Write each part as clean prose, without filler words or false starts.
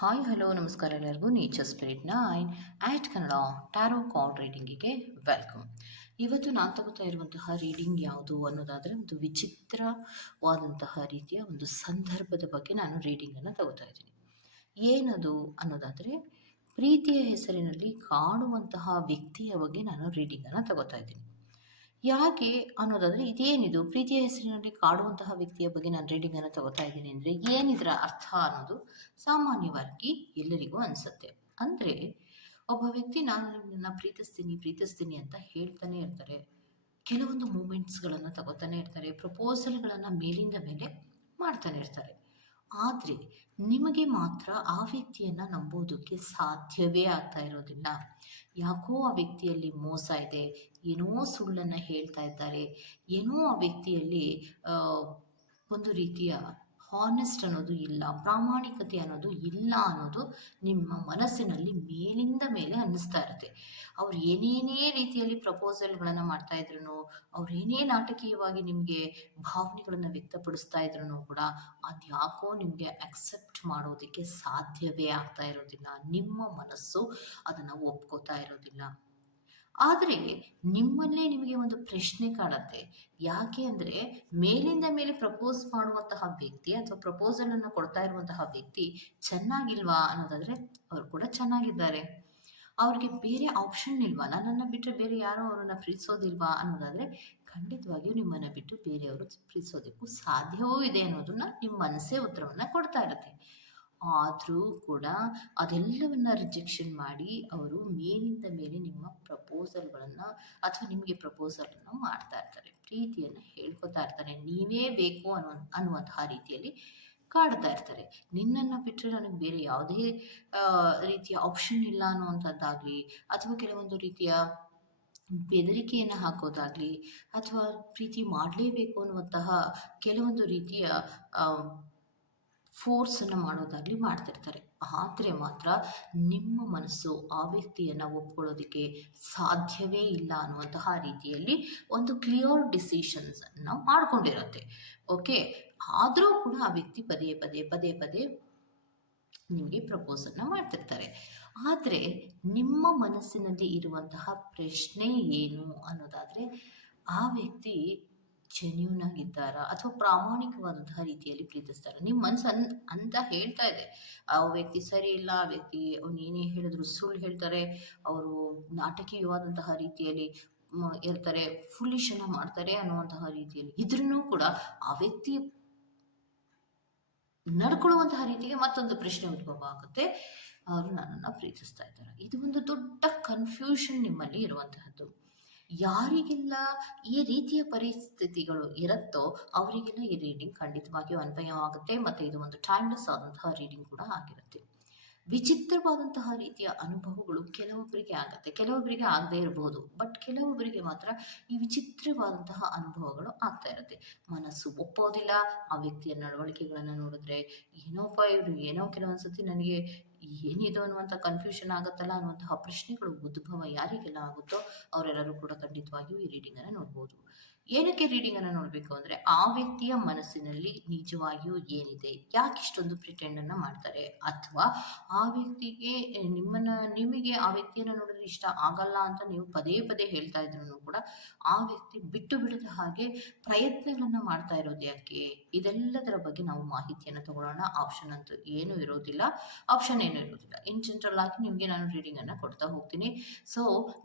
Hi hello ನಮಸ್ಕಾರ ಎಲ್ಲರಿಗೂ nature spirit 9 Kannada tarot card ರೀಡಿಂಗಿಗೆ ವೆಲ್ಕಮ್. ಇವತ್ತು ನಾನು ತಗೋತಾ ಇರುವಂತಹ ರೀಡಿಂಗ್ ಯಾವುದು ಅನ್ನೋದಾದರೆ ಒಂದು ವಿಚಿತ್ರವಾದಂತಹ ರೀತಿಯ ಒಂದು ಸಂದರ್ಭದ ಬಗ್ಗೆ ನಾನು ರೀಡಿಂಗನ್ನು ತಗೋತಾ ಇದ್ದೀನಿ. ಏನದು ಅನ್ನೋದಾದರೆ ಪ್ರೀತಿಯ ಹೆಸರಿನಲ್ಲಿ ಕಾಡುವಂತಹ ವ್ಯಕ್ತಿಯ ಬಗ್ಗೆ ನಾನು ರೀಡಿಂಗನ್ನು ತಗೋತಾ ಇದ್ದೀನಿ. ಯಾಕೆ ಅನ್ನೋದಾದರೆ ಇದೇನಿದು ಪ್ರೀತಿಯ ಹೆಸರಿನಲ್ಲಿ ಕಾಡುವಂತಹ ವ್ಯಕ್ತಿಯ ಬಗ್ಗೆ ನಾನು ರೀಡಿಂಗನ್ನು ತಗೋತಾ ಇದ್ದೀನಿ ಅಂದರೆ ಏನಿದರ ಅರ್ಥ ಅನ್ನೋದು ಸಾಮಾನ್ಯವಾಗಿ ಎಲ್ಲರಿಗೂ ಅನಿಸುತ್ತೆ. ಅಂದರೆ ಒಬ್ಬ ವ್ಯಕ್ತಿ ನಾನು ನಿಮ್ಮನ್ನು ಪ್ರೀತಿಸ್ತೀನಿ ಅಂತ ಹೇಳ್ತಾನೆ ಇರ್ತಾರೆ. ಕೆಲವೊಂದು ಮೂಮೆಂಟ್ಸ್ಗಳನ್ನು ತಗೋತಾನೆ ಇರ್ತಾರೆ. ಪ್ರಪೋಸಲ್ಗಳನ್ನು ಮೇಲಿಂದ ಮೇಲೆ ಮಾಡ್ತಾನೆ ಇರ್ತಾರೆ. ಆದರೆ ನಿಮಗೆ ಮಾತ್ರ ಆ ವ್ಯಕ್ತಿಯನ್ನು ನಂಬೋದಕ್ಕೆ ಸಾಧ್ಯವೇ ಆಗ್ತಾ ಇರೋದಿಲ್ಲ. ಯಾಕೋ ಆ ವ್ಯಕ್ತಿಯಲ್ಲಿ ಮೋಸ ಇದೆ, ಏನೋ ಸುಳ್ಳನ್ನು ಹೇಳ್ತಾ ಇದ್ದಾರೆ, ಏನೋ ಆ ವ್ಯಕ್ತಿಯಲ್ಲಿ ಒಂದು ರೀತಿಯ ಹಾನೆಸ್ಟ್ ಅನ್ನೋದು ಇಲ್ಲ, ಪ್ರಾಮಾಣಿಕತೆ ಅನ್ನೋದು ಇಲ್ಲ ಅನ್ನೋದು ನಿಮ್ಮ ಮನಸ್ಸಿನಲ್ಲಿ ಮೇಲಿಂದ ಮೇಲೆ ಅನ್ನಿಸ್ತಾ ಇರುತ್ತೆ. ಅವ್ರು ಏನೇನೇ ರೀತಿಯಲ್ಲಿ ಪ್ರಪೋಸಲ್ಗಳನ್ನು ಮಾಡ್ತಾ ಇದ್ರು, ಅವ್ರು ಏನೇ ನಾಟಕೀಯವಾಗಿ ನಿಮಗೆ ಭಾವನೆಗಳನ್ನು ವ್ಯಕ್ತಪಡಿಸ್ತಾ ಇದ್ರು ಕೂಡ ಅದ್ಯಾಕೋ ನಿಮಗೆ ಅಕ್ಸೆಪ್ಟ್ ಮಾಡೋದಕ್ಕೆ ಸಾಧ್ಯವೇ ಆಗ್ತಾ ಇರೋದಿಲ್ಲ. ನಿಮ್ಮ ಮನಸ್ಸು ಅದನ್ನು ಒಪ್ಕೋತಾ ಇರೋದಿಲ್ಲ. ಆದರೆ ನಿಮ್ಮಲ್ಲೇ ನಿಮಗೆ ಒಂದು ಪ್ರಶ್ನೆ ಕಾಣುತ್ತೆ. ಯಾಕೆ ಅಂದರೆ ಮೇಲಿಂದ ಮೇಲೆ ಪ್ರಪೋಸ್ ಮಾಡುವಂತಹ ವ್ಯಕ್ತಿ ಅಥವಾ ಪ್ರಪೋಸಲನ್ನು ಕೊಡ್ತಾ ಇರುವಂತಹ ವ್ಯಕ್ತಿ ಚೆನ್ನಾಗಿಲ್ವಾ ಅನ್ನೋದಾದರೆ ಅವರು ಕೂಡ ಚೆನ್ನಾಗಿದ್ದಾರೆ. ಅವ್ರಿಗೆ ಬೇರೆ ಆಪ್ಷನ್ ಇಲ್ವಾ, ನನ್ನನ್ನು ಬಿಟ್ಟರೆ ಬೇರೆ ಯಾರೂ ಅವರನ್ನು ಪ್ರೀತಿಸೋದಿಲ್ವಾ ಅನ್ನೋದಾದರೆ ಖಂಡಿತವಾಗಿಯೂ ನಿಮ್ಮನ್ನು ಬಿಟ್ಟು ಬೇರೆಯವರು ಪ್ರೀತಿಸೋದಕ್ಕೂ ಸಾಧ್ಯವೂ ಇದೆ ಅನ್ನೋದನ್ನ ನಿಮ್ಮ ಮನಸ್ಸೇ ಉತ್ತರವನ್ನು ಕೊಡ್ತಾ ಇರುತ್ತೆ. ಆದರೂ ಕೂಡ ಅದೆಲ್ಲವನ್ನು ರಿಜೆಕ್ಷನ್ ಮಾಡಿ ಅವರು ಮೇಲಿಂದ ಮೇಲೆ ನಿಮ್ಮ ಪ್ರಪೋಸಲ್ಗಳನ್ನು ಅಥವಾ ನಿಮಗೆ ಪ್ರಪೋಸಲನ್ನು ಮಾಡ್ತಾ ಇರ್ತಾರೆ, ಪ್ರೀತಿಯನ್ನು ಹೇಳ್ಕೊತಾ ಇರ್ತಾರೆ, ನೀವೇ ಬೇಕು ಅನ್ನುವಂತಹ ರೀತಿಯಲ್ಲಿ ಕಾಡ್ತಾ ಇರ್ತಾರೆ. ನಿನ್ನನ್ನು ಬಿಟ್ಟರೆ ನನಗೆ ಬೇರೆ ಯಾವುದೇ ರೀತಿಯ ಆಪ್ಷನ್ ಇಲ್ಲ ಅನ್ನುವಂಥದ್ದಾಗಲಿ, ಅಥವಾ ಕೆಲವೊಂದು ರೀತಿಯ ಬೆದರಿಕೆಯನ್ನು ಹಾಕೋದಾಗಲಿ, ಅಥವಾ ಪ್ರೀತಿ ಮಾಡಲೇಬೇಕು ಅನ್ನುವಂತಹ ಕೆಲವೊಂದು ರೀತಿಯ ಫೋರ್ಸನ್ನು ಮಾಡೋದಾಗಲಿ ಮಾಡ್ತಿರ್ತಾರೆ. ಆದರೆ ಮಾತ್ರ ನಿಮ್ಮ ಮನಸ್ಸು ಆ ವ್ಯಕ್ತಿಯನ್ನು ಒಪ್ಕೊಳ್ಳೋದಕ್ಕೆ ಸಾಧ್ಯವೇ ಇಲ್ಲ ಅನ್ನುವಂತಹ ರೀತಿಯಲ್ಲಿ ಒಂದು ಕ್ಲಿಯರ್ ಡಿಸಿಷನ್ಸನ್ನು ಮಾಡ್ಕೊಂಡಿರುತ್ತೆ. ಓಕೆ, ಆದರೂ ಕೂಡ ಆ ವ್ಯಕ್ತಿ ಪದೇ ನಿಮಗೆ ಪ್ರಪೋಸನ್ನು ಮಾಡ್ತಿರ್ತಾರೆ. ಆದರೆ ನಿಮ್ಮ ಮನಸ್ಸಿನಲ್ಲಿ ಇರುವಂತಹ ಪ್ರಶ್ನೆ ಏನು ಅನ್ನೋದಾದರೆ ಆ ವ್ಯಕ್ತಿ ಜೆನ್ಯೂನ್ ಆಗಿದ್ದಾರಾ ಅಥವಾ ಪ್ರಾಮಾಣಿಕವಾದಂತಹ ರೀತಿಯಲ್ಲಿ ಪ್ರೀತಿಸ್ತಾರೆ. ನಿಮ್ಮ ಮನಸ್ಸು ಅಂತ ಹೇಳ್ತಾ ಇದೆ ಆ ವ್ಯಕ್ತಿ ಸರಿ ಇಲ್ಲ, ಆ ವ್ಯಕ್ತಿ ಅವ್ನು ಏನೇ ಹೇಳಿದ್ರು ಸುಳ್ಳು ಹೇಳ್ತಾರೆ, ಅವರು ನಾಟಕೀಯವಾದಂತಹ ರೀತಿಯಲ್ಲಿ ಇರ್ತಾರೆ, ಫುಲಿಶನ್ನು ಮಾಡ್ತಾರೆ ಅನ್ನುವಂತಹ ರೀತಿಯಲ್ಲಿ ಇದ್ರೂ ಕೂಡ ಆ ವ್ಯಕ್ತಿ ನಡ್ಕೊಳ್ಳುವಂತಹ ರೀತಿಗೆ ಮತ್ತೊಂದು ಪ್ರಶ್ನೆ ಉದ್ಭವ ಆಗುತ್ತೆ, ಅವರು ನನ್ನನ್ನು ಪ್ರೀತಿಸ್ತಾ ಇದ್ದಾರೆ. ಇದು ಒಂದು ದೊಡ್ಡ ಕನ್ಫ್ಯೂಷನ್ ನಿಮ್ಮಲ್ಲಿ ಇರುವಂತಹದ್ದು. ಯಾರಿಗೆಲ್ಲ ಈ ರೀತಿಯ ಪರಿಸ್ಥಿತಿಗಳು ಇರುತ್ತೋ ಅವರಿಗೆಲ್ಲ ಈ ರೀಡಿಂಗ್ ಖಂಡಿತವಾಗಿಯೂ ಅನ್ವಯವಾಗುತ್ತೆ. ಮತ್ತು ಇದು ಒಂದು ಟೈಮ್ಲೆಸ್ ಆದಂತಹ ರೀಡಿಂಗ್ ಕೂಡ ಆಗಿರುತ್ತೆ. ವಿಚಿತ್ರವಾದಂತಹ ರೀತಿಯ ಅನುಭವಗಳು ಕೆಲವೊಬ್ಬರಿಗೆ ಆಗುತ್ತೆ, ಕೆಲವೊಬ್ಬರಿಗೆ ಆಗದೇ ಇರಬಹುದು. ಬಟ್ ಕೆಲವೊಬ್ಬರಿಗೆ ಮಾತ್ರ ಈ ವಿಚಿತ್ರವಾದಂತಹ ಅನುಭವಗಳು ಆಗ್ತಾ ಇರುತ್ತೆ. ಮನಸ್ಸು ಒಪ್ಪೋದಿಲ್ಲ. ಆ ವ್ಯಕ್ತಿಯ ನಡವಳಿಕೆಗಳನ್ನು ನೋಡಿದ್ರೆ ಏನೋಪ್ಪ ಇವರು ಏನೋ ಕೆಲವೊಂದು ಸತಿ ನನಗೆ ಏನಿದು ಅನ್ನುವಂಥ ಕನ್ಫ್ಯೂಷನ್ ಆಗುತ್ತಲ್ಲ ಅನ್ನುವಂತಹ ಪ್ರಶ್ನೆಗಳು ಉದ್ಭವ ಯಾರಿಗೆಲ್ಲ ಆಗುತ್ತೋ ಅವರೆಲ್ಲರೂ ಕೂಡ ಖಂಡಿತವಾಗಿಯೂ ಈ ರೀಡಿಂಗನ್ನು ನೋಡ್ಬೋದು. ಏನಕ್ಕೆ ರೀಡಿಂಗನ್ನು ನೋಡಬೇಕು ಅಂದರೆ ಆ ವ್ಯಕ್ತಿಯ ಮನಸ್ಸಿನಲ್ಲಿ ನಿಜವಾಗಿಯೂ ಏನಿದೆ, ಯಾಕೆ ಇಷ್ಟೊಂದು ಪ್ರಿಟೆಂಡನ್ನು ಮಾಡ್ತಾರೆ, ಅಥವಾ ಆ ವ್ಯಕ್ತಿಗೆ ನಿಮಗೆ ಆ ವ್ಯಕ್ತಿಯನ್ನು ನೋಡಿದ್ರೆ ಇಷ್ಟ ಆಗಲ್ಲ ಅಂತ ನೀವು ಪದೇ ಹೇಳ್ತಾ ಇದ್ರು ಕೂಡ ಆ ವ್ಯಕ್ತಿ ಬಿಟ್ಟು ಬಿಡದ ಹಾಗೆ ಪ್ರಯತ್ನಗಳನ್ನು ಮಾಡ್ತಾ ಇರೋದು ಯಾಕೆ, ಇದೆಲ್ಲದರ ಬಗ್ಗೆ ನಾವು ಮಾಹಿತಿಯನ್ನು ತಗೊಳ್ಳೋಣ. ಆಪ್ಷನ್ ಅಂತೂ ಏನೂ ಇರೋದಿಲ್ಲ, ಇನ್ ಜನರಲ್ ಆಗಿ ನಿಮಗೆ ನಾನು ರೀಡಿಂಗನ್ನು ಕೊಡ್ತಾ ಹೋಗ್ತೀನಿ. ಸೊ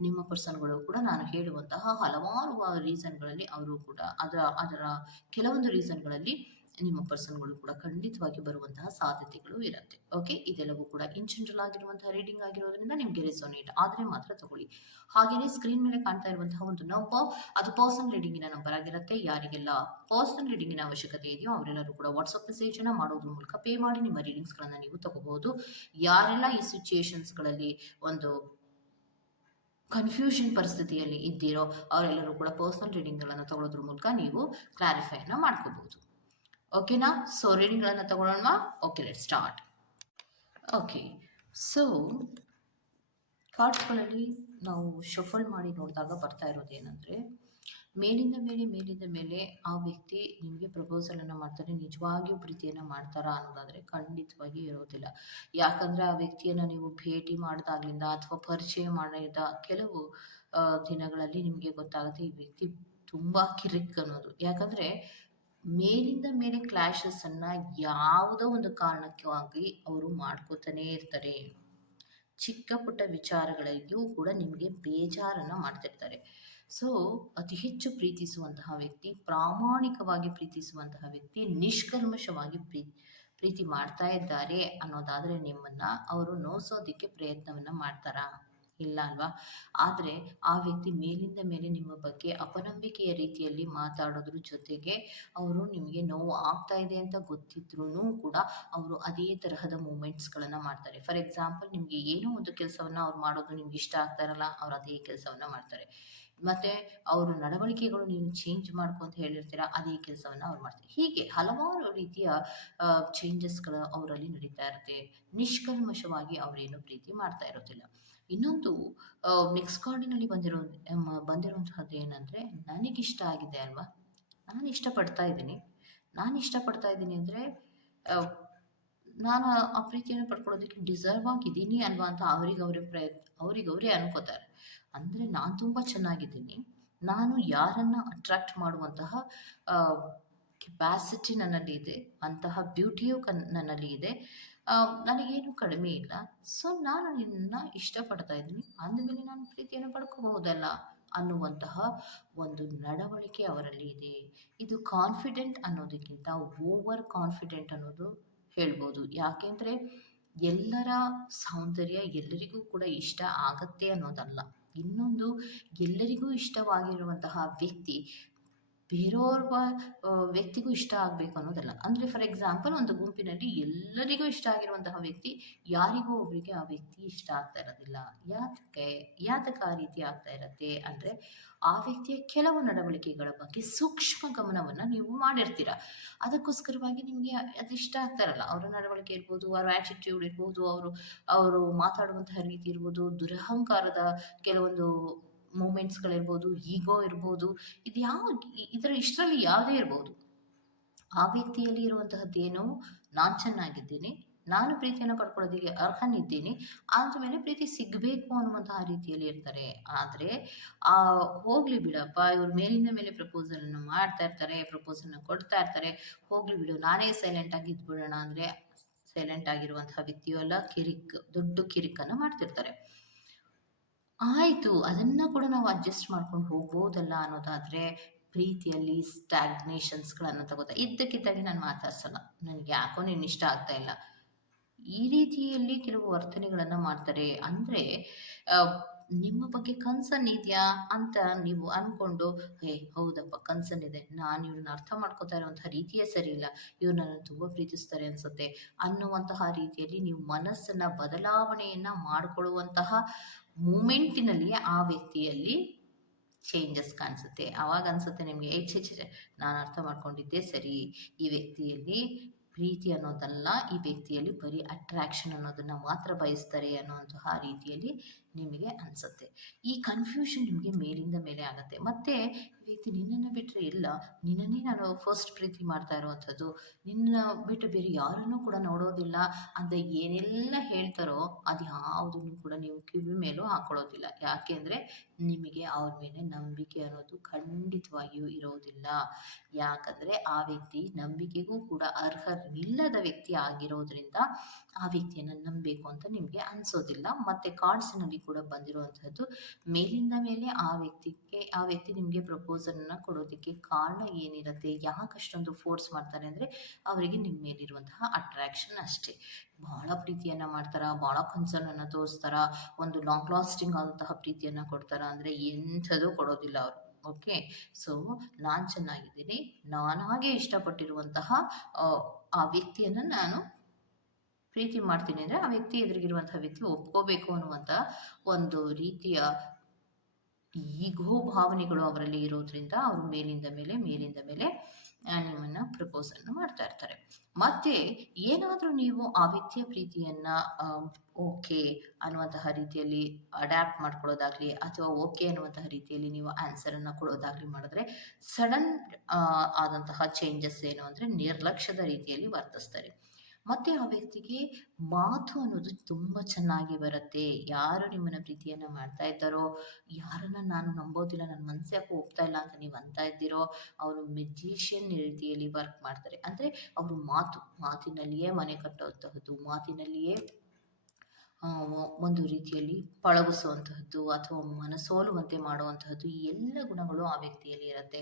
ನಿಮ್ಮ ಪರ್ಸನ್ಗಳು ಕೂಡ ನಾನು ಹೇಳುವಂತಹ ಹಲವಾರು ರೀಸನ್ಗಳಲ್ಲಿ ಅವರು ಕೂಡ ಅದರ ಕೆಲವೊಂದು ರೀಸನ್ಗಳಲ್ಲಿ ನಿಮ್ಮ ಪರ್ಸನ್ಗಳು ಕೂಡ ಖಂಡಿತವಾಗಿ ಬರುವಂತಹ ಸಾಧ್ಯತೆಗಳು ಇರುತ್ತೆ. ಓಕೆ, ಇದೆಲ್ಲವೂ ಕೂಡ ಇನ್ ಜನರಲ್ ಆಗಿರುವಂತಹ ರೀಡಿಂಗ್ ಆಗಿರೋದ್ರಿಂದ ನಿಮಗೆ ರೆಸೋನೇಟ್ ಆದರೆ ಮಾತ್ರ ತಗೊಳ್ಳಿ. ಹಾಗೆಯೇ ಸ್ಕ್ರೀನ್ ಮೇಲೆ ಕಾಣ್ತಾ ಇರುವಂತಹ ಒಂದು ನಂಬರ್ ಅದು ಪರ್ಸನಲ್ ರೀಡಿಂಗಿನ ನಂಬರ್ ಆಗಿರುತ್ತೆ. ಯಾರಿಗೆಲ್ಲ ಪರ್ಸನಲ್ ರೀಡಿಂಗಿನ ಅವಶ್ಯಕತೆ ಇದೆಯೋ ಅವರೆಲ್ಲರೂ ಕೂಡ ವಾಟ್ಸಪ್ ಮೆಸೇಜನ್ನು ಮಾಡೋದ್ರ ಮೂಲಕ ಪೇ ಮಾಡಿ ನಿಮ್ಮ ರೀಡಿಂಗ್ಸ್ಗಳನ್ನು ನೀವು ತಗೋಬಹುದು. ಯಾರೆಲ್ಲ ಈ ಸಿಚುಯೇಷನ್ಸ್ಗಳಲ್ಲಿ ಒಂದು ಕನ್ಫ್ಯೂಷನ್ ಪರಿಸ್ಥಿತಿಯಲ್ಲಿ ಇದ್ದೀರೋ ಅವರೆಲ್ಲರೂ ಕೂಡ ಪರ್ಸನಲ್ ರೀಡಿಂಗ್ಗಳನ್ನು ತಗೊಳ್ಳೋದ್ರ ಮೂಲಕ ನೀವು ಕ್ಲಾರಿಫೈಯನ್ನು ಮಾಡ್ಕೋಬಹುದು. ಓಕೆನಾ? ಸೊ ರೀಡಿಂಗ್ಗಳನ್ನು ತಗೊಳ್ಳೋಣ. Okay, let start. Okay, so ಕಾರ್ಡ್ಸ್ಗಳಲ್ಲಿ ನಾವು ಶಫಲ್ ಮಾಡಿ ನೋಡಿದಾಗ ಬರ್ತಾ ಇರೋದು ಏನಂದರೆ ಮೇಲಿಂದ ಮೇಲೆ ಆ ವ್ಯಕ್ತಿ ನಿಮಗೆ ಪ್ರಪೋಸಲನ್ನು ಮಾಡ್ತಾರೆ. ನಿಜವಾಗಿಯೂ ಪ್ರೀತಿಯನ್ನು ಮಾಡ್ತಾರಾ ಅನ್ನೋದಾದರೆ ಖಂಡಿತವಾಗಿಯೂ ಇರೋದಿಲ್ಲ. ಯಾಕಂದರೆ ಆ ವ್ಯಕ್ತಿಯನ್ನು ನೀವು ಭೇಟಿ ಮಾಡಿದಾಗ್ಲಿಂದ ಅಥವಾ ಪರಿಚಯ ಮಾಡಿದ ಕೆಲವು ದಿನಗಳಲ್ಲಿ ನಿಮಗೆ ಗೊತ್ತಾಗುತ್ತೆ ಈ ವ್ಯಕ್ತಿ ತುಂಬ ಕಿರಿಕ್ ಅನ್ನೋದು. ಯಾಕಂದರೆ ಮೇಲಿಂದ ಮೇಲೆ ಕ್ಲಾಶಸ್ಸನ್ನು ಯಾವುದೋ ಒಂದು ಕಾರಣಕ್ಕಾಗಿ ಅವರು ಮಾಡ್ಕೋತಾನೇ ಇರ್ತಾರೆ. ಚಿಕ್ಕ ಪುಟ್ಟ ವಿಚಾರಗಳಿಗೂ ಕೂಡ ನಿಮಗೆ ಬೇಜಾರನ್ನು ಮಾಡ್ತಿರ್ತಾರೆ. ಸೊ ಅತಿ ಹೆಚ್ಚು ಪ್ರೀತಿಸುವಂತಹ ವ್ಯಕ್ತಿ, ಪ್ರಾಮಾಣಿಕವಾಗಿ ಪ್ರೀತಿಸುವಂತಹ ವ್ಯಕ್ತಿ, ನಿಷ್ಕಲ್ಮಶವಾಗಿ ಪ್ರೀತಿ ಮಾಡ್ತಾ ಇದ್ದಾರೆ ಅನ್ನೋದಾದರೆ ನಿಮ್ಮನ್ನು ಅವರು ನೋಯಿಸೋದಕ್ಕೆ ಪ್ರಯತ್ನವನ್ನು ಮಾಡ್ತಾರಾ? ಇಲ್ಲ ಅಲ್ವಾ? ಆದರೆ ಆ ವ್ಯಕ್ತಿ ಮೇಲಿಂದ ಮೇಲೆ ನಿಮ್ಮ ಬಗ್ಗೆ ಅಪನಂಬಿಕೆಯ ರೀತಿಯಲ್ಲಿ ಮಾತಾಡೋದ್ರ ಜೊತೆಗೆ ಅವರು ನಿಮಗೆ ನೋವು ಆಗ್ತಾ ಇದೆ ಅಂತ ಗೊತ್ತಿದ್ರೂ ಕೂಡ ಅವರು ಅದೇ ತರಹದ ಮೂಮೆಂಟ್ಸ್ಗಳನ್ನು ಮಾಡ್ತಾರೆ. ಫಾರ್ ಎಕ್ಸಾಂಪಲ್, ನಿಮಗೆ ಏನೋ ಒಂದು ಕೆಲಸವನ್ನು ಅವ್ರು ಮಾಡೋದು ನಿಮ್ಗೆ ಇಷ್ಟ ಆಗ್ತಾ ಇರಲ್ಲ, ಅವ್ರು ಅದೇ ಕೆಲಸವನ್ನು ಮಾಡ್ತಾರೆ. ಮತ್ತು ಅವ್ರ ನಡವಳಿಕೆಗಳು ನೀವು ಚೇಂಜ್ ಮಾಡ್ಕೊ ಅಂತ ಹೇಳಿರ್ತೀರ, ಅದೇ ಕೆಲಸವನ್ನು ಅವ್ರು ಮಾಡ್ತಾರೆ. ಹೀಗೆ ಹಲವಾರು ರೀತಿಯ ಚೇಂಜಸ್ಗಳು ಅವರಲ್ಲಿ ನಡೀತಾ ಇರುತ್ತೆ. ನಿಷ್ಕಲ್ಮಶವಾಗಿ ಅವರೇನು ಪ್ರೀತಿ ಮಾಡ್ತಾ ಇರೋದಿಲ್ಲ. ಇನ್ನೊಂದು ನೆಕ್ಸ್ಟ್ ಕಾರ್ಡಿನಲ್ಲಿ ಬಂದಿರುವಂತಹದ್ದು ಏನಂದರೆ, ನನಗಿಷ್ಟ ಆಗಿದೆ ಅಲ್ವಾ, ನಾನು ಇಷ್ಟಪಡ್ತಾ ಇದ್ದೀನಿ ಅಂದರೆ ನಾನು ಆ ಪ್ರೀತಿಯನ್ನು ಪಡ್ಕೊಳ್ಳೋದಕ್ಕೆ ಡಿಸರ್ವ್ ಆಗಿದ್ದೀನಿ ಅಲ್ವಾ ಅಂತ ಅವ್ರಿಗವರೇ ಅನ್ಕೋತಾರೆ. ಅಂದರೆ ನಾನು ತುಂಬ ಚೆನ್ನಾಗಿದ್ದೀನಿ, ನಾನು ಯಾರನ್ನು ಅಟ್ರಾಕ್ಟ್ ಮಾಡುವಂತಹ ಕೆಪಾಸಿಟಿ ನನ್ನಲ್ಲಿ ಇದೆ, ಅಂತಹ ಬ್ಯೂಟಿಯು ನನ್ನಲ್ಲಿ ಇದೆ, ನನಗೇನು ಕಡಿಮೆ ಇಲ್ಲ. ಸೊ ನಾನು ನಿನ್ನನ್ನು ಇಷ್ಟಪಡ್ತಾ ಇದ್ದೀನಿ, ಅಂದಮೇಲೆ ನಾನು ಪ್ರೀತಿಯನ್ನು ಪಡ್ಕೋಬಹುದಲ್ಲ ಅನ್ನುವಂತಹ ಒಂದು ನಡವಳಿಕೆ ಅವರಲ್ಲಿ ಇದೆ. ಇದು ಕಾನ್ಫಿಡೆಂಟ್ ಅನ್ನೋದಕ್ಕಿಂತ ಓವರ್ ಕಾನ್ಫಿಡೆಂಟ್ ಅನ್ನೋದು ಹೇಳ್ಬೋದು. ಯಾಕೆಂದರೆ ಎಲ್ಲರ ಸೌಂದರ್ಯ ಎಲ್ಲರಿಗೂ ಕೂಡ ಇಷ್ಟ ಆಗತ್ತೆ ಅನ್ನೋದಲ್ಲ. ಇನ್ನೊಂದು, ಎಲ್ಲರಿಗೂ ಇಷ್ಟವಾಗಿರುವಂತಹ ವ್ಯಕ್ತಿ ಬೇರೆಯವ್ರ ವ್ಯಕ್ತಿಗೂ ಇಷ್ಟ ಆಗಬೇಕು ಅನ್ನೋದಲ್ಲ. ಅಂದರೆ ಫಾರ್ ಎಕ್ಸಾಂಪಲ್, ಒಂದು ಗುಂಪಿನಲ್ಲಿ ಎಲ್ಲರಿಗೂ ಇಷ್ಟ ಆಗಿರುವಂತಹ ವ್ಯಕ್ತಿ ಯಾರಿಗೋ ಒಬ್ಬರಿಗೆ ಆ ವ್ಯಕ್ತಿ ಇಷ್ಟ ಆಗ್ತಾ ಇರೋದಿಲ್ಲ. ಯಾತಕ್ಕೆ ಆ ರೀತಿ ಆಗ್ತಾ ಇರತ್ತೆ ಅಂದರೆ, ಆ ವ್ಯಕ್ತಿಯ ಕೆಲವು ನಡವಳಿಕೆಗಳ ಬಗ್ಗೆ ಸೂಕ್ಷ್ಮ ಗಮನವನ್ನು ನೀವು ಮಾಡಿರ್ತೀರ. ಅದಕ್ಕೋಸ್ಕರವಾಗಿ ನಿಮಗೆ ಅದು ಇಷ್ಟ ಆಗ್ತಾ ಇರಲ್ಲ. ಅವರ ನಡವಳಿಕೆ ಇರ್ಬೋದು, ಅವರ ಆ್ಯಟಿಟ್ಯೂಡ್ ಇರ್ಬೋದು, ಅವರು ಮಾತಾಡುವಂತಹ ರೀತಿ ಇರ್ಬೋದು, ದುರಹಂಕಾರದ ಕೆಲವೊಂದು ಮೂಮೆಂಟ್ಸ್ಗಳಿರ್ಬೋದು, ಈಗೋ ಇರ್ಬೋದು, ಇಷ್ಟರಲ್ಲಿ ಯಾವುದೇ ಇರ್ಬೋದು. ಆ ವ್ಯಕ್ತಿಯಲ್ಲಿ ಇರುವಂತಹದ್ದೇನೋ, ನಾನು ಚೆನ್ನಾಗಿದ್ದೀನಿ, ನಾನು ಪ್ರೀತಿಯನ್ನು ಪಡ್ಕೊಳ್ಳೋದಕ್ಕೆ ಅರ್ಹನಿದ್ದೀನಿ, ಆದಮೇಲೆ ಪ್ರೀತಿ ಸಿಗಬೇಕು ಅನ್ನುವಂತಹ ರೀತಿಯಲ್ಲಿ ಇರ್ತಾರೆ. ಆದರೆ ಹೋಗಲಿ ಬಿಡಪ್ಪ, ಇವ್ರು ಮೇಲಿಂದ ಮೇಲೆ ಪ್ರಪೋಸಲನ್ನು ಮಾಡ್ತಾ ಇರ್ತಾರೆ, ಪ್ರಪೋಸಲ್ನ ಕೊಡ್ತಾ ಇರ್ತಾರೆ, ಹೋಗಲಿ ಬಿಡು ನಾನೇ ಸೈಲೆಂಟಾಗಿ ಇದ್ಬಿಡೋಣ ಅಂದರೆ ಸೈಲೆಂಟ್ ಆಗಿರುವಂತಹ ವ್ಯಕ್ತಿಯು ಅಲ್ಲ, ದೊಡ್ಡ ಕಿರಿಕನ್ನು ಮಾಡ್ತಿರ್ತಾರೆ. ಆಯಿತು, ಅದನ್ನು ಕೂಡ ನಾವು ಅಡ್ಜಸ್ಟ್ ಮಾಡ್ಕೊಂಡು ಹೋಗ್ಬೋದಲ್ಲ ಅನ್ನೋದಾದರೆ, ಪ್ರೀತಿಯಲ್ಲಿ ಸ್ಟ್ಯಾಗ್ನೇಷನ್ಸ್ಗಳನ್ನು ತಗೋತಾ ಇದ್ದಕ್ಕಿದ್ದಾಗೆ ನಾನು ಮಾತಾಡ್ಸಲ್ಲ, ನನಗೆ ಯಾಕೋ ನೀನು ಇಷ್ಟ ಆಗ್ತಾ ಇಲ್ಲ, ಈ ರೀತಿಯಲ್ಲಿ ಕೆಲವು ವರ್ತನೆಗಳನ್ನು ಮಾಡ್ತಾರೆ. ಅಂದರೆ ನಿಮ್ಮ ಬಗ್ಗೆ ಕನ್ಸರ್ನ್ ಇದೆಯಾ ಅಂತ ನೀವು ಅಂದ್ಕೊಂಡು, ಹೌದಪ್ಪ ಕನ್ಸರ್ನ್ ಇದೆ, ನಾನು ಇವ್ರನ್ನ ಅರ್ಥ ಮಾಡ್ಕೋತಾ ಇರುವಂತಹ ರೀತಿಯೇ ಸರಿ ಇಲ್ಲ, ಇವ್ರು ನನ್ನನ್ನು ತುಂಬ ಪ್ರೀತಿಸ್ತಾರೆ ಅನಿಸುತ್ತೆ ಅನ್ನುವಂತಹ ರೀತಿಯಲ್ಲಿ ನೀವು ಮನಸ್ಸನ್ನು ಬದಲಾವಣೆಯನ್ನು ಮಾಡಿಕೊಳ್ಳುವಂತಹ ಮೂಮೆಂಟಿನಲ್ಲಿ ಆ ವ್ಯಕ್ತಿಯಲ್ಲಿ ಚೇಂಜಸ್ ಕಾಣಿಸುತ್ತೆ. ಆವಾಗ ಅನಿಸುತ್ತೆ ನಿಮಗೆ, ಛೆ ನಾನು ಅರ್ಥ ಮಾಡ್ಕೊಂಡಿದ್ದೆ ಸರಿ, ಈ ವ್ಯಕ್ತಿಯಲ್ಲಿ ಪ್ರೀತಿ ಅನ್ನೋದಲ್ಲ, ಈ ವ್ಯಕ್ತಿಯಲ್ಲಿ ಬರೀ ಅಟ್ರಾಕ್ಷನ್ ಅನ್ನೋದನ್ನು ಮಾತ್ರ ಬಯಸ್ತಾರೆ ಅನ್ನುವಂತಹ ರೀತಿಯಲ್ಲಿ ನಿಮಗೆ ಅನಿಸುತ್ತೆ. ಈ ಕನ್ಫ್ಯೂಷನ್ ನಿಮಗೆ ಮೇಲಿಂದ ಮೇಲೆ ಆಗುತ್ತೆ. ಮತ್ತು ಈ ವ್ಯಕ್ತಿ ನಿನ್ನನ್ನು ಬಿಟ್ಟರೆ ಇಲ್ಲ, ನಿನ್ನನ್ನೇ ನಾನು ಫಸ್ಟ್ ಪ್ರೀತಿ ಮಾಡ್ತಾ ಇರುವಂಥದ್ದು, ನಿನ್ನ ಬಿಟ್ಟು ಬೇರೆ ಯಾರನ್ನೂ ಕೂಡ ನೋಡೋದಿಲ್ಲ ಅಂತ ಏನೆಲ್ಲ ಹೇಳ್ತಾರೋ ಅದು ಯಾವುದನ್ನು ಕೂಡ ನೀವು ಕಿವಿ ಮೇಲೂ ಹಾಕೊಳ್ಳೋದಿಲ್ಲ. ಯಾಕೆಂದರೆ ನಿಮಗೆ ಅವ್ರ ಮೇಲೆ ನಂಬಿಕೆ ಅನ್ನೋದು ಖಂಡಿತವಾಗಿಯೂ ಇರೋದಿಲ್ಲ. ಯಾಕಂದರೆ ಆ ವ್ಯಕ್ತಿ ನಂಬಿಕೆಗೂ ಕೂಡ ಅರ್ಹರಿಲ್ಲದ ವ್ಯಕ್ತಿ ಆಗಿರೋದ್ರಿಂದ ಆ ವ್ಯಕ್ತಿಯನ್ನು ನಂಬಬೇಕು ಅಂತ ನಿಮಗೆ ಅನಿಸೋದಿಲ್ಲ. ಮತ್ತು ಕಾರ್ಡ್ಸಿನಲ್ಲಿ ಕೂಡ ಬಂದಿರುವಂಥದ್ದು, ಮೇಲಿಂದ ಮೇಲೆ ಆ ವ್ಯಕ್ತಿ ನಿಮಗೆ ಪ್ರಪೋಸಲನ್ನು ಕೊಡೋದಕ್ಕೆ ಕಾರಣ ಏನಿರುತ್ತೆ, ಯಾಕಷ್ಟೊಂದು ಫೋರ್ಸ್ ಮಾಡ್ತಾರೆ ಅಂದರೆ ಅವರಿಗೆ ನಿಮ್ಮ ಮೇಲಿರುವಂತಹ ಅಟ್ರಾಕ್ಷನ್ ಅಷ್ಟೇ. ಭಾಳ ಪ್ರೀತಿಯನ್ನು ಮಾಡ್ತಾರ, ಭಾಳ ಕನ್ಸರ್ನನ್ನು ತೋರಿಸ್ತಾರ, ಒಂದು ಲಾಂಗ್ ಲಾಸ್ಟಿಂಗ್ ಆದಂತಹ ಪ್ರೀತಿಯನ್ನು ಕೊಡ್ತಾರ ಅಂದರೆ ಎಂಥದೂ ಕೊಡೋದಿಲ್ಲ ಅವರು. ಓಕೆ, ಸೊ ನಾನು ಚೆನ್ನಾಗಿದ್ದೀನಿ, ನಾನಾಗೆ ಇಷ್ಟಪಟ್ಟಿರುವಂತಹ ಆ ವ್ಯಕ್ತಿಯನ್ನು ನಾನು ಪ್ರೀತಿ ಮಾಡ್ತೀನಿ ಅಂದರೆ ಆ ವ್ಯಕ್ತಿ ಎದುರಿಗಿರುವಂತಹ ವ್ಯಕ್ತಿ ಒಪ್ಕೋಬೇಕು ಅನ್ನುವಂಥ ಒಂದು ರೀತಿಯ ಈಗೋ ಭಾವನೆಗಳು ಅವರಲ್ಲಿ ಇರೋದ್ರಿಂದ ಅವರು ಮೇಲಿಂದ ಮೇಲೆ ನಿಮ್ಮನ್ನು ಪ್ರಪೋಸನ್ನು ಮಾಡ್ತಾ ಇರ್ತಾರೆ. ಮತ್ತೆ ಏನಾದರೂ ನೀವು ಆ ವ್ಯಕ್ತಿಯ ಪ್ರೀತಿಯನ್ನ ಓಕೆ ಅನ್ನುವಂತಹ ರೀತಿಯಲ್ಲಿ ಅಡ್ಯಾಪ್ಟ್ ಮಾಡ್ಕೊಳ್ಳೋದಾಗ್ಲಿ ಅಥವಾ ಓಕೆ ಅನ್ನುವಂತಹ ರೀತಿಯಲ್ಲಿ ನೀವು ಆನ್ಸರನ್ನು ಕೊಡೋದಾಗ್ಲಿ ಮಾಡಿದ್ರೆ ಸಡನ್ ಆದಂತಹ ಚೇಂಜಸ್ ಏನು ಅಂದರೆ ನಿರ್ಲಕ್ಷ್ಯದ ರೀತಿಯಲ್ಲಿ ವರ್ತಿಸ್ತಾರೆ. ಮತ್ತೆ ಆ ವ್ಯಕ್ತಿಗೆ ಮಾತು ಅನ್ನೋದು ತುಂಬ ಚೆನ್ನಾಗಿ ಬರುತ್ತೆ. ಯಾರು ನಿಮ್ಮನ್ನ ಪ್ರೀತಿಯನ್ನ ಮಾಡ್ತಾ ಇದ್ದಾರೋ, ಯಾರನ್ನ ನಾನು ನಂಬೋದಿಲ್ಲ, ನನ್ನ ಮನಸ್ಸು ಯಾಕೋ ಒಪ್ತಾ ಇಲ್ಲ ಅಂತ ನೀವು ಅಂತ ಇದ್ದೀರೋ, ಅವರು ಮೆಜಿಷಿಯನ್ ರೀತಿಯಲ್ಲಿ ವರ್ಕ್ ಮಾಡ್ತಾರೆ. ಅಂದರೆ ಅವರು ಮಾತಿನಲ್ಲಿಯೇ ಮನೆ ಕಟ್ಟುವಂತಹದ್ದು, ಮಾತಿನಲ್ಲಿಯೇ ಒಂದು ರೀತಿಯಲ್ಲಿ ಪಳಗಿಸುವಂತಹದ್ದು ಅಥವಾ ಮನಸೋಲುವಂತೆ ಮಾಡುವಂತಹದ್ದು ಈ ಎಲ್ಲ ಗುಣಗಳು ಆ ವ್ಯಕ್ತಿಯಲ್ಲಿ ಇರುತ್ತೆ.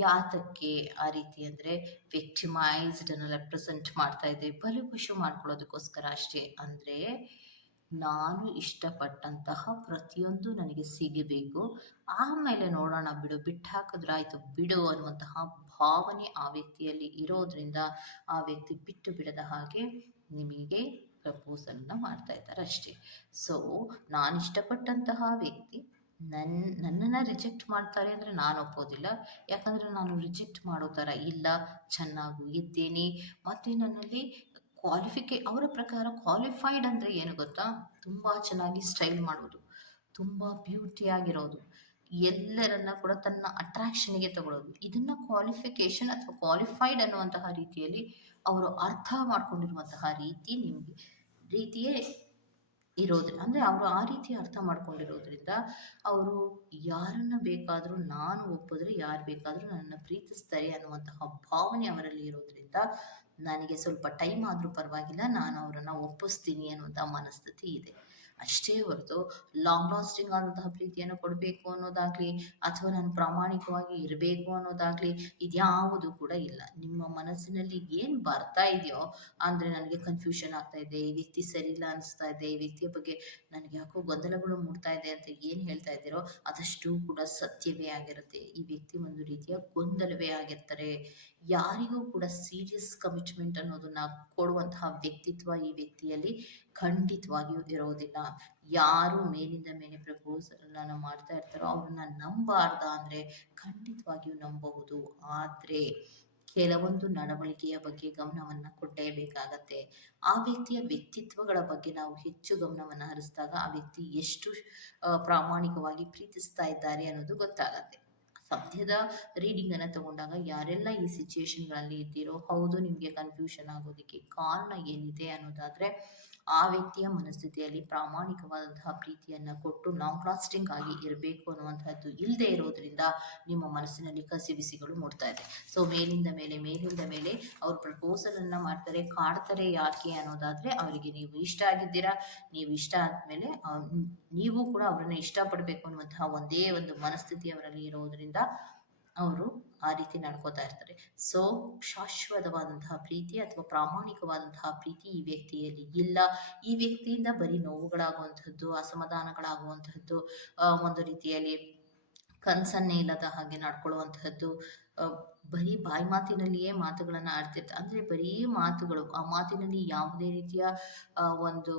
ಯಾತಕ್ಕೆ ಆ ರೀತಿ ಅಂದರೆ ವಿಕ್ಟಿಮೈಸ್ಡನ್ನು ರೆಪ್ರೆಸೆಂಟ್ ಮಾಡ್ತಾ ಇದೆ, ಬಲಿಪಶು ಮಾಡ್ಕೊಳ್ಳೋದಕ್ಕೋಸ್ಕರ ಅಷ್ಟೇ. ಅಂದರೆ ನಾನು ಇಷ್ಟಪಟ್ಟಂತಹ ಪ್ರತಿಯೊಂದು ನನಗೆ ಸಿಗಬೇಕು, ಆಮೇಲೆ ನೋಡೋಣ ಬಿಡು, ಬಿಟ್ಟು ಹಾಕಿದ್ರಾಯ್ತು ಬಿಡು ಅನ್ನುವಂತಹ ಭಾವನೆ ಆ ವ್ಯಕ್ತಿಯಲ್ಲಿ ಇರೋದ್ರಿಂದ ಆ ವ್ಯಕ್ತಿ ಬಿಟ್ಟು ಬಿಡದ ಹಾಗೆ ನಿಮಗೆ ಪ್ರಪೋಸಲ್ನ ಮಾಡ್ತಾ ಇದ್ದಾರೆ ಅಷ್ಟೇ. ಸೊ ನಾನು ಇಷ್ಟಪಟ್ಟಂತಹ ವ್ಯಕ್ತಿ ನನ್ನನ್ನು ರಿಜೆಕ್ಟ್ ಮಾಡ್ತಾರೆ ಅಂದರೆ ನಾನು ಒಪ್ಪೋದಿಲ್ಲ. ಯಾಕಂದರೆ ನಾನು ರಿಜೆಕ್ಟ್ ಮಾಡೋ ಥರ ಇಲ್ಲ, ಚೆನ್ನಾಗೂ ಇದ್ದೇನೆ. ಮತ್ತು ನನ್ನಲ್ಲಿ ಅವರ ಪ್ರಕಾರ ಕ್ವಾಲಿಫೈಡ್ ಅಂದರೆ ಏನು ಗೊತ್ತಾ, ತುಂಬ ಚೆನ್ನಾಗಿ ಸ್ಟೈಲ್ ಮಾಡೋದು, ತುಂಬ ಬ್ಯೂಟಿಯಾಗಿರೋದು, ಎಲ್ಲರನ್ನ ಕೂಡ ತನ್ನ ಅಟ್ರಾಕ್ಷನ್ಗೆ ತಗೊಳ್ಳೋದು. ಇದನ್ನು ಕ್ವಾಲಿಫಿಕೇಷನ್ ಅಥವಾ ಕ್ವಾಲಿಫೈಡ್ ಅನ್ನುವಂತಹ ರೀತಿಯಲ್ಲಿ ಅವರು ಅರ್ಥ ಮಾಡ್ಕೊಂಡಿರುವಂತಹ ರೀತಿಯೇ ಅಂದರೆ ಅವರು ಆ ರೀತಿ ಅರ್ಥ ಮಾಡ್ಕೊಂಡಿರೋದ್ರಿಂದ ಅವರು ಯಾರನ್ನ ಬೇಕಾದರೂ ನಾನು ಒಪ್ಪಿದ್ರೆ ಯಾರು ಬೇಕಾದರೂ ನನ್ನನ್ನು ಪ್ರೀತಿಸ್ತಾರೆ ಅನ್ನುವಂತಹ ಭಾವನೆ ಅವರಲ್ಲಿ ಇರೋದ್ರಿಂದ ನನಗೆ ಸ್ವಲ್ಪ ಟೈಮ್ ಆದರೂ ಪರವಾಗಿಲ್ಲ, ನಾನು ಅವರನ್ನು ಒಪ್ಪಿಸ್ತೀನಿ ಅನ್ನುವಂಥ ಮನಸ್ಥಿತಿ ಇದೆ. ಅಷ್ಟೇ ಹೊರತು ಲಾಂಗ್ ಲಾಸ್ಟಿಂಗ್ ಆದಂತಹ ಪ್ರೀತಿಯನ್ನು ಕೊಡಬೇಕು ಅನ್ನೋದಾಗ್ಲಿ ಅಥವಾ ನಾನು ಪ್ರಾಮಾಣಿಕವಾಗಿ ಇರಬೇಕು ಅನ್ನೋದಾಗ್ಲಿ ಇದ್ಯಾವುದು ಕೂಡ ಇಲ್ಲ. ನಿಮ್ಮ ಮನಸ್ಸಿನಲ್ಲಿ ಏನು ಬರ್ತಾ ಇದೆಯೋ ಅಂದರೆ ನನಗೆ ಕನ್ಫ್ಯೂಷನ್ ಆಗ್ತಾ ಇದೆ, ಈ ವ್ಯಕ್ತಿ ಸರಿ ಇಲ್ಲ ಅನಿಸ್ತಾ ಇದೆ, ಈ ವ್ಯಕ್ತಿಯ ಬಗ್ಗೆ ನನಗೆ ಯಾಕೋ ಗೊಂದಲಗಳು ಮೂಡ್ತಾ ಇದೆ ಅಂತ ಏನು ಹೇಳ್ತಾ ಇದ್ದೀರೋ ಅದಷ್ಟು ಕೂಡ ಸತ್ಯವೇ ಆಗಿರುತ್ತೆ. ಈ ವ್ಯಕ್ತಿ ಒಂದು ರೀತಿಯ ಗೊಂದಲವೇ ಆಗಿರ್ತಾರೆ. ಯಾರಿಗೂ ಕೂಡ ಸೀರಿಯಸ್ ಕಮಿಟ್ಮೆಂಟ್ ಅನ್ನೋದನ್ನ ಕೊಡುವಂತಹ ವ್ಯಕ್ತಿತ್ವ ಈ ವ್ಯಕ್ತಿಯಲ್ಲಿ ಖಂಡಿತವಾಗಿಯೂ ಇರೋದಿಲ್ಲ. ಯಾರು ಮೇಲಿಂದ ಮೇಲೆ ಪ್ರಪೋಸಲ್ನ ಮಾಡ್ತಾ ಇರ್ತಾರೋ ಅವ್ರನ್ನ ನಂಬಾರ್ದ ಅಂದರೆ ಖಂಡಿತವಾಗಿಯೂ ನಂಬಬಹುದು. ಆದರೆ ಕೆಲವೊಂದು ನಡವಳಿಕೆಯ ಬಗ್ಗೆ ಗಮನವನ್ನು ಕೊಡಲೇಬೇಕಾಗತ್ತೆ. ಆ ವ್ಯಕ್ತಿಯ ವ್ಯಕ್ತಿತ್ವಗಳ ಬಗ್ಗೆ ನಾವು ಹೆಚ್ಚು ಗಮನವನ್ನು ಹರಿಸಿದಾಗ ಆ ವ್ಯಕ್ತಿ ಎಷ್ಟು ಪ್ರಾಮಾಣಿಕವಾಗಿ ಪ್ರೀತಿಸ್ತಾ ಇದ್ದಾರೆ ಅನ್ನೋದು ಗೊತ್ತಾಗತ್ತೆ. ಸದ್ಯದ ರೀಡಿಂಗನ್ನು ತಗೊಂಡಾಗ ಯಾರೆಲ್ಲ ಈ ಸಿಚುಯೇಷನ್ಗಳಲ್ಲಿ ಇದ್ದೀರೋ, ಹೌದು ನಿಮಗೆ ಕನ್ಫ್ಯೂಷನ್ ಆಗೋದಕ್ಕೆ ಕಾರಣ ಏನಿದೆ ಅನ್ನೋದಾದರೆ ಆ ವ್ಯಕ್ತಿಯ ಮನಸ್ಥಿತಿಯಲ್ಲಿ ಪ್ರಾಮಾಣಿಕವಾದಂತಹ ಪ್ರೀತಿಯನ್ನು ಕೊಟ್ಟು ಲಾಂಗ್ ಲಾಸ್ಟಿಂಗ್ ಆಗಿ ಇರಬೇಕು ಅನ್ನುವಂಥದ್ದು ಇಲ್ಲದೆ ಇರೋದ್ರಿಂದ ನಿಮ್ಮ ಮನಸ್ಸಿನಲ್ಲಿ ಕಸಿವಿಸಿಗಳು ಮೂಡ್ತಾ ಇದೆ. ಸೊ ಮೇಲಿಂದ ಮೇಲೆ ಅವ್ರು ಪ್ರಪೋಸಲನ್ನು ಮಾಡ್ತಾರೆ, ಕಾಡ್ತಾರೆ. ಯಾಕೆ ಅನ್ನೋದಾದರೆ ಅವರಿಗೆ ನೀವು ಇಷ್ಟ ಆಗಿದ್ದೀರಾ, ನೀವು ಇಷ್ಟ ಆದಮೇಲೆ ನೀವು ಕೂಡ ಅವರನ್ನು ಇಷ್ಟಪಡಬೇಕು ಅನ್ನುವಂತಹ ಒಂದೇ ಒಂದು ಮನಸ್ಥಿತಿ ಅವರಲ್ಲಿ ಇರೋದ್ರಿಂದ ಅವರು ಆ ರೀತಿ ನಡ್ಕೋತಾ ಇರ್ತಾರೆ. ಸೊ ಶಾಶ್ವತವಾದಂತಹ ಪ್ರೀತಿ ಅಥವಾ ಪ್ರಾಮಾಣಿಕವಾದಂತಹ ಪ್ರೀತಿ ಈ ವ್ಯಕ್ತಿಯಲ್ಲಿ ಇಲ್ಲ. ಈ ವ್ಯಕ್ತಿಯಿಂದ ಬರೀ ನೋವುಗಳಾಗುವಂಥದ್ದು, ಅಸಮಾಧಾನಗಳಾಗುವಂತಹದ್ದು, ಒಂದು ರೀತಿಯಲ್ಲಿ ಕನ್ಸನ್ನೇ ಇಲ್ಲದ ಹಾಗೆ ನಡ್ಕೊಳ್ಳುವಂತಹದ್ದು, ಬರೀ ಬಾಯಿ ಮಾತಿನಲ್ಲಿಯೇ ಮಾತುಗಳನ್ನು ಆಡ್ತಿರ್ತಾರೆ. ಅಂದರೆ ಬರೀ ಮಾತುಗಳು, ಆ ಮಾತಿನಲ್ಲಿ ಯಾವುದೇ ರೀತಿಯ ಒಂದು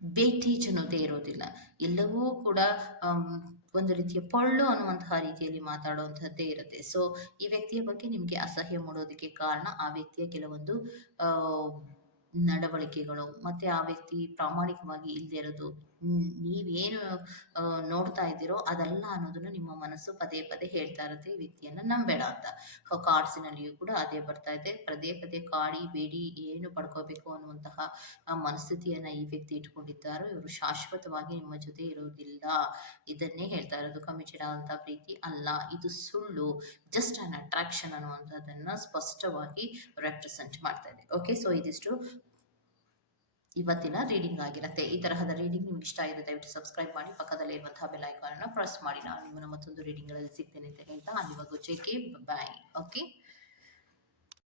ವೇಟೇಜ್ ಅನ್ನೋದೇ ಇರೋದಿಲ್ಲ. ಎಲ್ಲವೂ ಕೂಡ ಒಂದು ರೀತಿಯ ಪೊಳ್ಳು ಅನ್ನುವಂತಹ ರೀತಿಯಲ್ಲಿ ಮಾತಾಡುವಂಥದ್ದೇ ಇರುತ್ತೆ. ಸೊ ಈ ವ್ಯಕ್ತಿಯ ಬಗ್ಗೆ ನಿಮಗೆ ಅಸಹ್ಯ ಮೂಡೋದಕ್ಕೆ ಕಾರಣ ಆ ವ್ಯಕ್ತಿಯ ಕೆಲವೊಂದು ನಡವಳಿಕೆಗಳು, ಮತ್ತು ಆ ವ್ಯಕ್ತಿ ಪ್ರಾಮಾಣಿಕವಾಗಿ ಇಲ್ಲದೆ ಇರೋದು. ನೀವೇನು ನೋಡ್ತಾ ಇದ್ದೀರೋ ಅದಲ್ಲ ಅನ್ನೋದನ್ನು ನಿಮ್ಮ ಮನಸ್ಸು ಪದೇ ಪದೇ ಹೇಳ್ತಾ ಇರುತ್ತೆ, ಈ ವ್ಯಕ್ತಿಯನ್ನು ನಂಬೇಡ ಅಂತ. ಕಾರ್ಡ್ಸಿನಲ್ಲಿಯೂ ಕೂಡ ಅದೇ ಬರ್ತಾ ಇದೆ. ಪದೇ ಕಾಡಿ ಬೇಡಿ ಏನು ಪಡ್ಕೋಬೇಕು ಅನ್ನುವಂತಹ ಮನಸ್ಥಿತಿಯನ್ನು ಈ ವ್ಯಕ್ತಿ ಇಟ್ಕೊಂಡಿದ್ದಾರೋ ಇವರು ಶಾಶ್ವತವಾಗಿ ನಿಮ್ಮ ಜೊತೆ ಇರೋದಿಲ್ಲ. ಇದನ್ನೇ ಹೇಳ್ತಾ ಇರೋದು. ಕಮಿಟೆಡ್ ಆದಂತಹ ಪ್ರೀತಿ ಅಲ್ಲ, ಇದು ಸುಳ್ಳು, ಜಸ್ಟ್ ಅನ್ ಅಟ್ರಾಕ್ಷನ್ ಅನ್ನುವಂಥದ್ದನ್ನು ಸ್ಪಷ್ಟವಾಗಿ ರೆಪ್ರೆಸೆಂಟ್ ಮಾಡ್ತಾ ಇದೆ. ಓಕೆ, ಸೊ ಇದಿಷ್ಟು ಇವತ್ತಿನ ರೀಡಿಂಗ್ ಆಗಿರುತ್ತೆ. ಈ ತರಹದ ರೀಡಿಂಗ್ ನಿಮ್ಗೆ ಇಷ್ಟ ಆಗಿದೆ ದಯವಿಟ್ಟು ಸಬ್ಸ್ಕ್ರೈಬ್ ಮಾಡಿ, ಪಕ್ಕದಲ್ಲಿ ಇರುವಂತಹ ಬೆಲ್ ಐಕಾನ್ ಅನ್ನು ಪ್ರೆಸ್ ಮಾಡಿ. ನಾನು ನಿಮ್ಮನ್ನು ಮತ್ತೊಂದು ರೀಡಿಂಗ್ಗಳಲ್ಲಿ ಸಿಗ್ತೇನೆ ಅಂತ ಹೇಳ್ತಾ ಅಲ್ಲಿವರೆಗೂ ಜೇಕೆ ಬಾಯ್. ಓಕೆ.